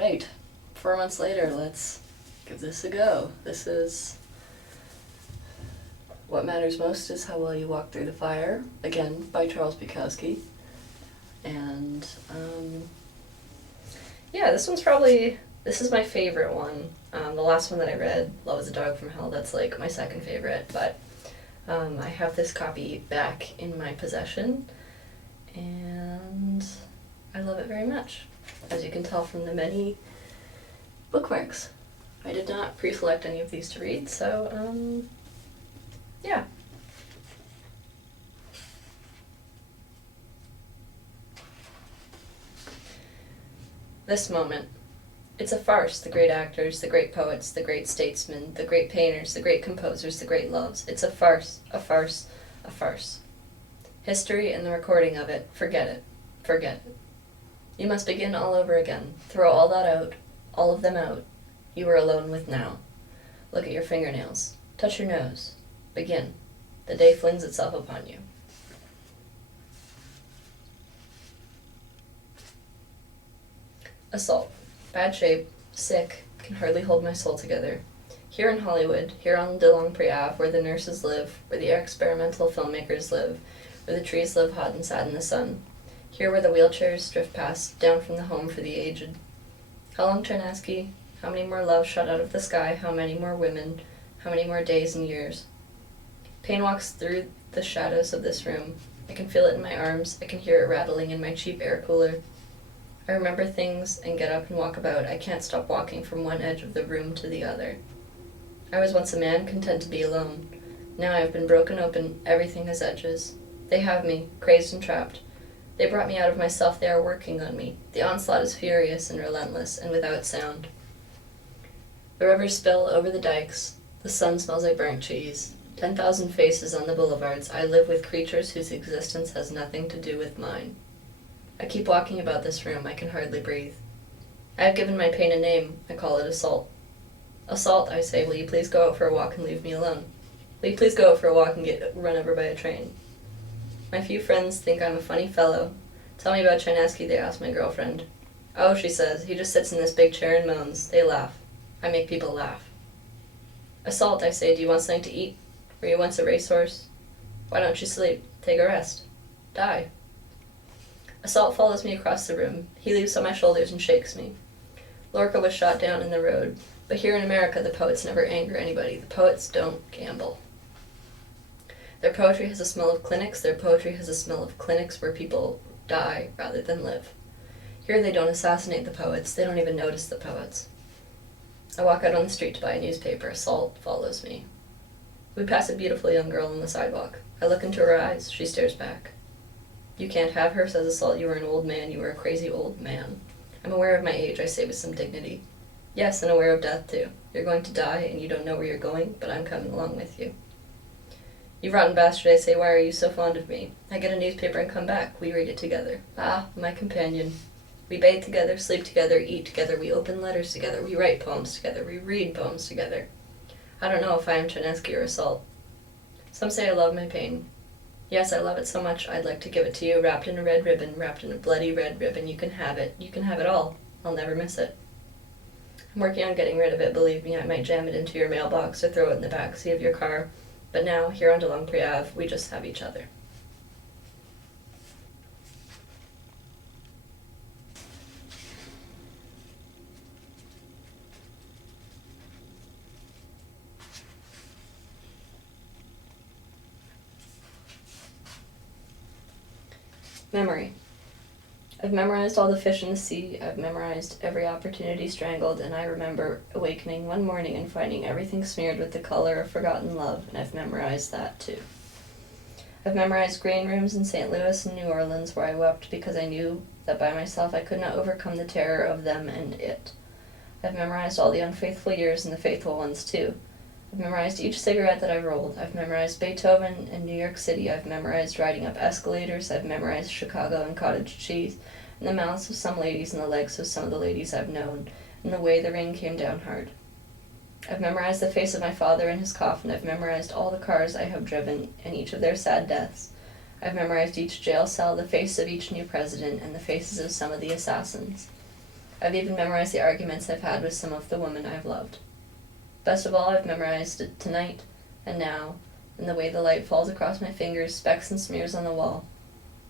Alright, 4 months later, let's give this a go. This is What Matters Most is How Well You Walk Through the Fire, again by Charles Bukowski. And, yeah, this is my favorite one. The last one that I read, Love is a Dog from Hell, that's like my second favorite, but I have this copy back in my possession, and I love it very much, as you can tell from the many bookmarks. I did not pre-select any of these to read, so, yeah. This moment. It's a farce, the great actors, the great poets, the great statesmen, the great painters, the great composers, the great loves. It's a farce, a farce, a farce. History and the recording of it, forget it, forget it. You must begin all over again. Throw all that out, all of them out. You are alone with now. Look at your fingernails. Touch your nose. Begin. The day flings itself upon you. Assault. Bad shape, sick, can hardly hold my soul together. Here in Hollywood, here on de Longpre Ave, where the nurses live, where the experimental filmmakers live, where the trees live hot and sad in the sun. Here where the wheelchairs drift past, down from the home for the aged. How long, Chernaski? How many more loves shot out of the sky? How many more women? How many more days and years? Pain walks through the shadows of this room. I can feel it in my arms. I can hear it rattling in my cheap air cooler. I remember things and get up and walk about. I can't stop walking from one edge of the room to the other. I was once a man content to be alone. Now I have been broken open. Everything has edges. They have me, crazed and trapped. They brought me out of myself. They are working on me. The onslaught is furious and relentless and without sound. The rivers spill over the dikes. The sun smells like burnt cheese. 10,000 faces on the boulevards. I live with creatures whose existence has nothing to do with mine. I keep walking about this room. I can hardly breathe. I have given my pain a name. I call it assault. Assault, I say, will you please go out for a walk and leave me alone? Will you please go out for a walk and get run over by a train? My few friends think I'm a funny fellow. Tell me about Chernaski, they ask my girlfriend. Oh, she says, he just sits in this big chair and moans. They laugh. I make people laugh. Assault, I say, do you want something to eat? Were you once a racehorse? Why don't you sleep? Take a rest. Die. Assault follows me across the room. He leaps on my shoulders and shakes me. Lorca was shot down in the road, but here in America the poets never anger anybody. The poets don't gamble. Their poetry has a smell of clinics. Their poetry has a smell of clinics where people die rather than live. Here they don't assassinate the poets. They don't even notice the poets. I walk out on the street to buy a newspaper. Assault follows me. We pass a beautiful young girl on the sidewalk. I look into her eyes. She stares back. You can't have her, says Assault. You are an old man. You are a crazy old man. I'm aware of my age, I say with some dignity. Yes, and aware of death, too. You're going to die, and you don't know where you're going, but I'm coming along with you. You rotten bastard, I say, why are you so fond of me? I get a newspaper and come back. We read it together. Ah, my companion. We bathe together, sleep together, eat together. We open letters together. We write poems together. We read poems together. I don't know if I am Chernaski or Assault. Some say I love my pain. Yes, I love it so much, I'd like to give it to you, wrapped in a red ribbon, wrapped in a bloody red ribbon. You can have it. You can have it all. I'll never miss it. I'm working on getting rid of it, believe me. I might jam it into your mailbox or throw it in the back seat of your car. But now, here on de Longpre Ave, we just have each other. Memory. I've memorized all the fish in the sea, I've memorized every opportunity strangled, and I remember awakening one morning and finding everything smeared with the color of forgotten love, and I've memorized that too. I've memorized green rooms in St. Louis and New Orleans where I wept because I knew that by myself I could not overcome the terror of them and it. I've memorized all the unfaithful years and the faithful ones too. I've memorized each cigarette that I rolled. I've memorized Beethoven and New York City. I've memorized riding up escalators. I've memorized Chicago and cottage cheese, and the mouths of some ladies and the legs of some of the ladies I've known, and the way the rain came down hard. I've memorized the face of my father in his coffin. I've memorized all the cars I have driven and each of their sad deaths. I've memorized each jail cell, the face of each new president, and the faces of some of the assassins. I've even memorized the arguments I've had with some of the women I've loved. Best of all, I've memorized it tonight and now, and the way the light falls across my fingers, specks and smears on the wall.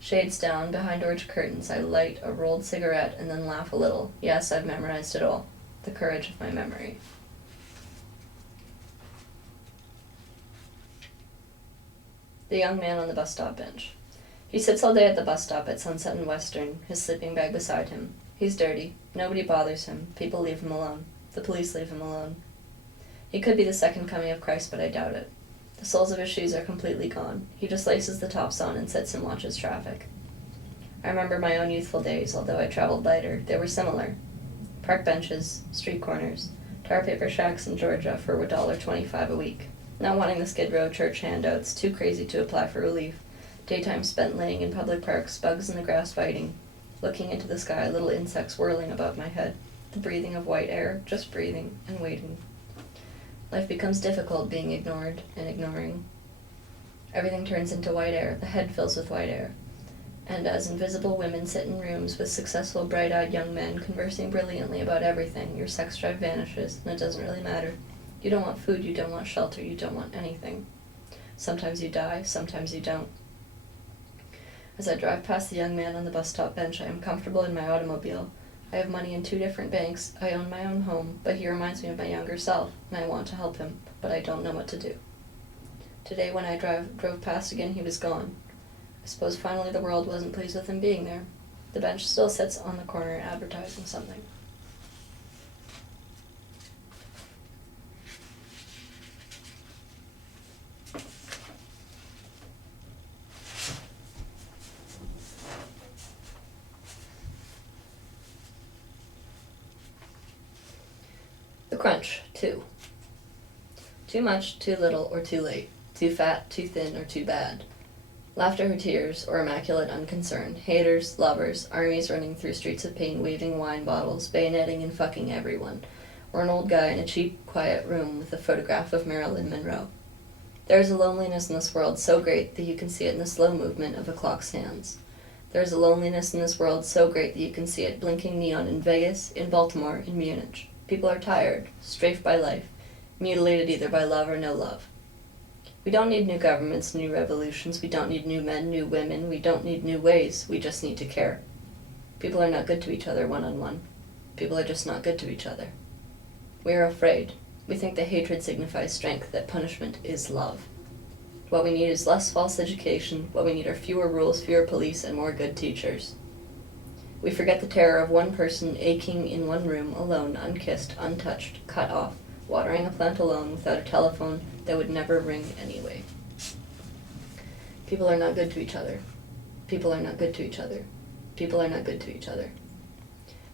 Shades down, behind orange curtains, I light a rolled cigarette and then laugh a little. Yes, I've memorized it all. The courage of my memory. The young man on the bus stop bench. He sits all day at the bus stop at Sunset and Western, his sleeping bag beside him. He's dirty. Nobody bothers him. People leave him alone. The police leave him alone. He could be the second coming of Christ, but I doubt it. The soles of his shoes are completely gone. He just laces the tops on and sits and watches traffic. I remember my own youthful days, although I traveled lighter. They were similar. Park benches, street corners, tar paper shacks in Georgia for $1.25 a week. Not wanting the Skid Row church handouts, too crazy to apply for relief. Daytime spent laying in public parks, bugs in the grass biting. Looking into the sky, little insects whirling above my head. The breathing of white air, just breathing and waiting. Life becomes difficult being ignored and ignoring. Everything turns into white air, the head fills with white air. And as invisible women sit in rooms with successful, bright-eyed young men conversing brilliantly about everything, your sex drive vanishes, and it doesn't really matter. You don't want food, you don't want shelter, you don't want anything. Sometimes you die, sometimes you don't. As I drive past the young man on the bus stop bench, I am comfortable in my automobile. I have money in 2 different banks, I own my own home, but he reminds me of my younger self, and I want to help him, but I don't know what to do. Today when I drove past again, he was gone. I suppose finally the world wasn't pleased with him being there. The bench still sits on the corner advertising something. The crunch, 2. Too much, too little, or too late. Too fat, too thin, or too bad. Laughter or tears, or immaculate unconcern. Haters, lovers, armies running through streets of pain, waving wine bottles, bayoneting and fucking everyone. Or an old guy in a cheap, quiet room with a photograph of Marilyn Monroe. There is a loneliness in this world so great that you can see it in the slow movement of a clock's hands. There is a loneliness in this world so great that you can see it blinking neon in Vegas, in Baltimore, in Munich. People are tired, strafed by life, mutilated either by love or no love. We don't need new governments, new revolutions. We don't need new men, new women. We don't need new ways. We just need to care. People are not good to each other one-on-one. People are just not good to each other. We are afraid. We think that hatred signifies strength, that punishment is love. What we need is less false education. What we need are fewer rules, fewer police, and more good teachers. We forget the terror of one person aching in one room, alone, unkissed, untouched, cut off, watering a plant alone without a telephone that would never ring anyway. People are not good to each other. People are not good to each other. People are not good to each other.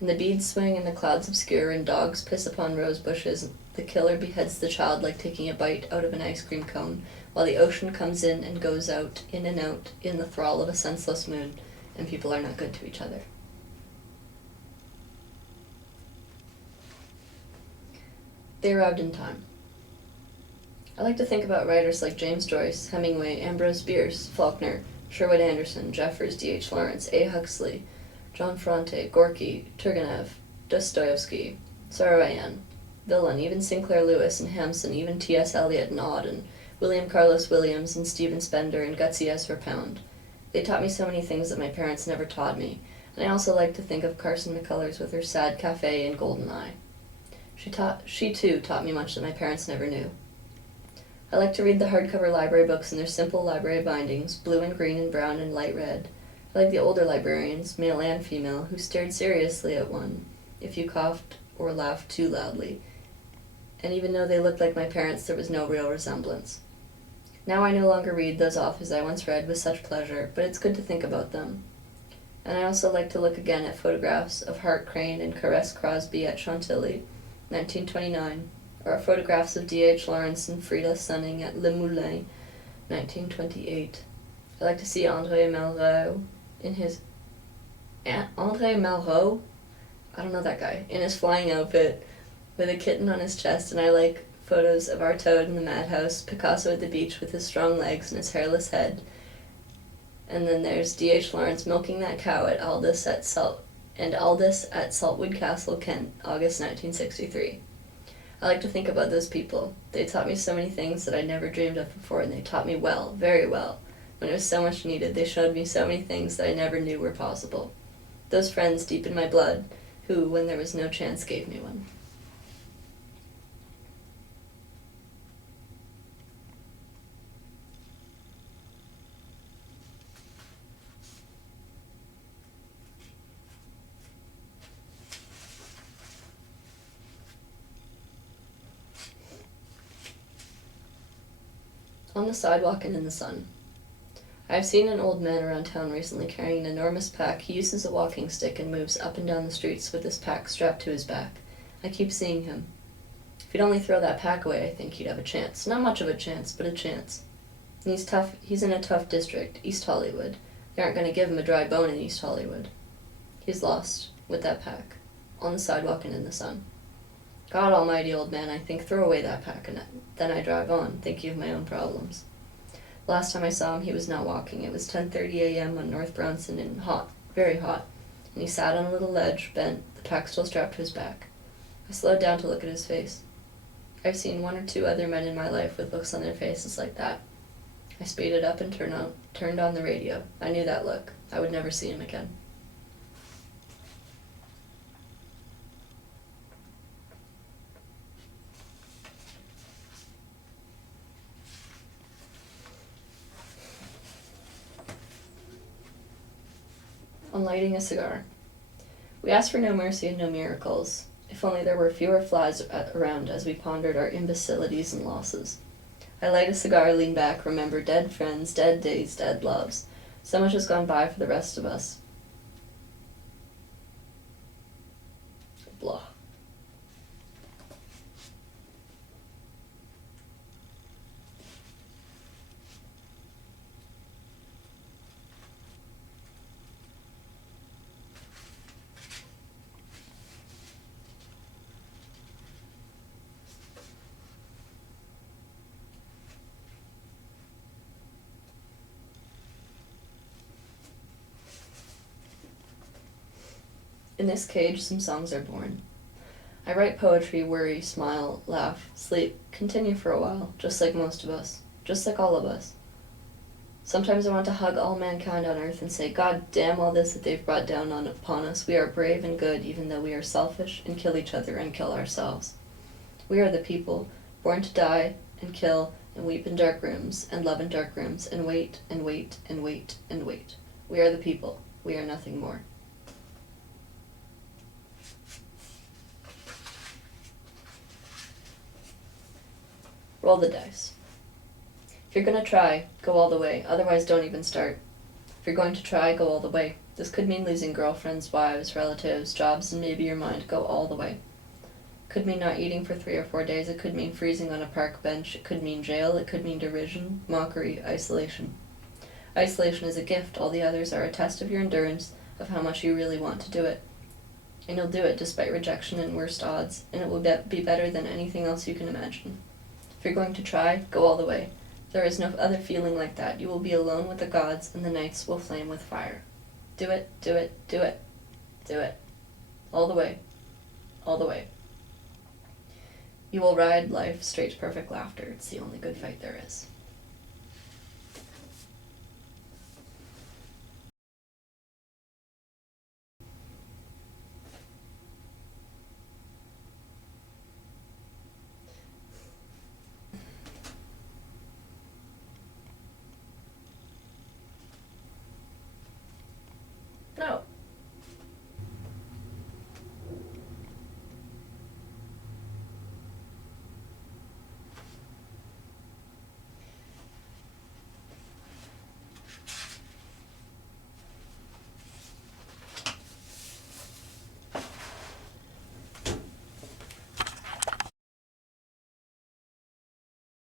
And the beads swing and the clouds obscure and dogs piss upon rose bushes. The killer beheads the child like taking a bite out of an ice cream cone, while the ocean comes in and goes out, in and out, in the thrall of a senseless moon, and people are not good to each other. They arrived in time. I like to think about writers like James Joyce, Hemingway, Ambrose Bierce, Faulkner, Sherwood Anderson, Jeffers, D.H. Lawrence, A. Huxley, John Fronte, Gorky, Turgenev, Dostoevsky, Saroyan, Villon, even Sinclair Lewis and Hampson, even T.S. Eliot and Auden, William Carlos Williams and Stephen Spender and Gutsy Ezra Pound. They taught me so many things that my parents never taught me, and I also like to think of Carson McCullers with her sad cafe and golden eye. She too taught me much that my parents never knew. I like to read the hardcover library books in their simple library bindings, blue and green and brown and light red. I like the older librarians, male and female, who stared seriously at one if you coughed or laughed too loudly. And even though they looked like my parents, there was no real resemblance. Now I no longer read those authors I once read with such pleasure, but it's good to think about them. And I also like to look again at photographs of Hart Crane and Caress Crosby at Chantilly, 1929, or photographs of D.H. Lawrence and Frida Sunning at Le Moulin, 1928. I like to see André Malraux in his... André Malraux? I don't know that guy. In his flying outfit, with a kitten on his chest, and I like photos of Artaud in the madhouse, Picasso at the beach with his strong legs and his hairless head. And then there's D.H. Lawrence milking that cow at Aldous at and Aldous at Saltwood Castle, Kent, August 1963. I like to think about those people. They taught me so many things that I never dreamed of before, and they taught me well, very well. When it was so much needed, they showed me so many things that I never knew were possible. Those friends deep in my blood, who, when there was no chance, gave me one. On the sidewalk and in the sun. I have seen an old man around town recently carrying an enormous pack. He uses a walking stick and moves up and down the streets with this pack strapped to his back. I keep seeing him. If he'd only throw that pack away, I think he'd have a chance. Not much of a chance, but a chance. And he's tough. He's in a tough district, East Hollywood. They aren't going to give him a dry bone in East Hollywood. He's lost, with that pack, on the sidewalk and in the sun. God almighty, old man, I think, throw away that pack, and then I drive on, thinking of my own problems. Last time I saw him, he was not walking. It was 10:30 a.m. on North Bronson, and hot, very hot, and he sat on a little ledge, bent, the pack still strapped to his back. I slowed down to look at his face. I've seen one or two other men in my life with looks on their faces like that. I speeded up and turned on the radio. I knew that look. I would never see him again. On lighting a cigar. We ask for no mercy and no miracles. If only there were fewer flies around as we pondered our imbecilities and losses. I light a cigar, lean back, remember dead friends, dead days, dead loves. So much has gone by for the rest of us. Blah. In this cage, some songs are born. I write poetry, worry, smile, laugh, sleep, continue for a while, just like most of us, just like all of us. Sometimes I want to hug all mankind on earth and say, God damn all this that they've brought down upon us. We are brave and good, even though we are selfish and kill each other and kill ourselves. We are the people, born to die and kill and weep in dark rooms and love in dark rooms and wait and wait and wait and wait. We are the people. We are nothing more. Roll the dice. If you're going to try, go all the way. Otherwise, don't even start. If you're going to try, go all the way. This could mean losing girlfriends, wives, relatives, jobs, and maybe your mind. Go all the way. Could mean not eating for 3 or 4 days. It could mean freezing on a park bench. It could mean jail. It could mean derision, mockery, isolation. Isolation is a gift. All the others are a test of your endurance, of how much you really want to do it. And you'll do it despite rejection and worst odds, and it will be better than anything else you can imagine. If you're going to try, go all the way. There is no other feeling like that. You will be alone with the gods, and the nights will flame with fire. Do it, do it, do it, do it. All the way. All the way. You will ride life straight to perfect laughter. It's the only good fight there is.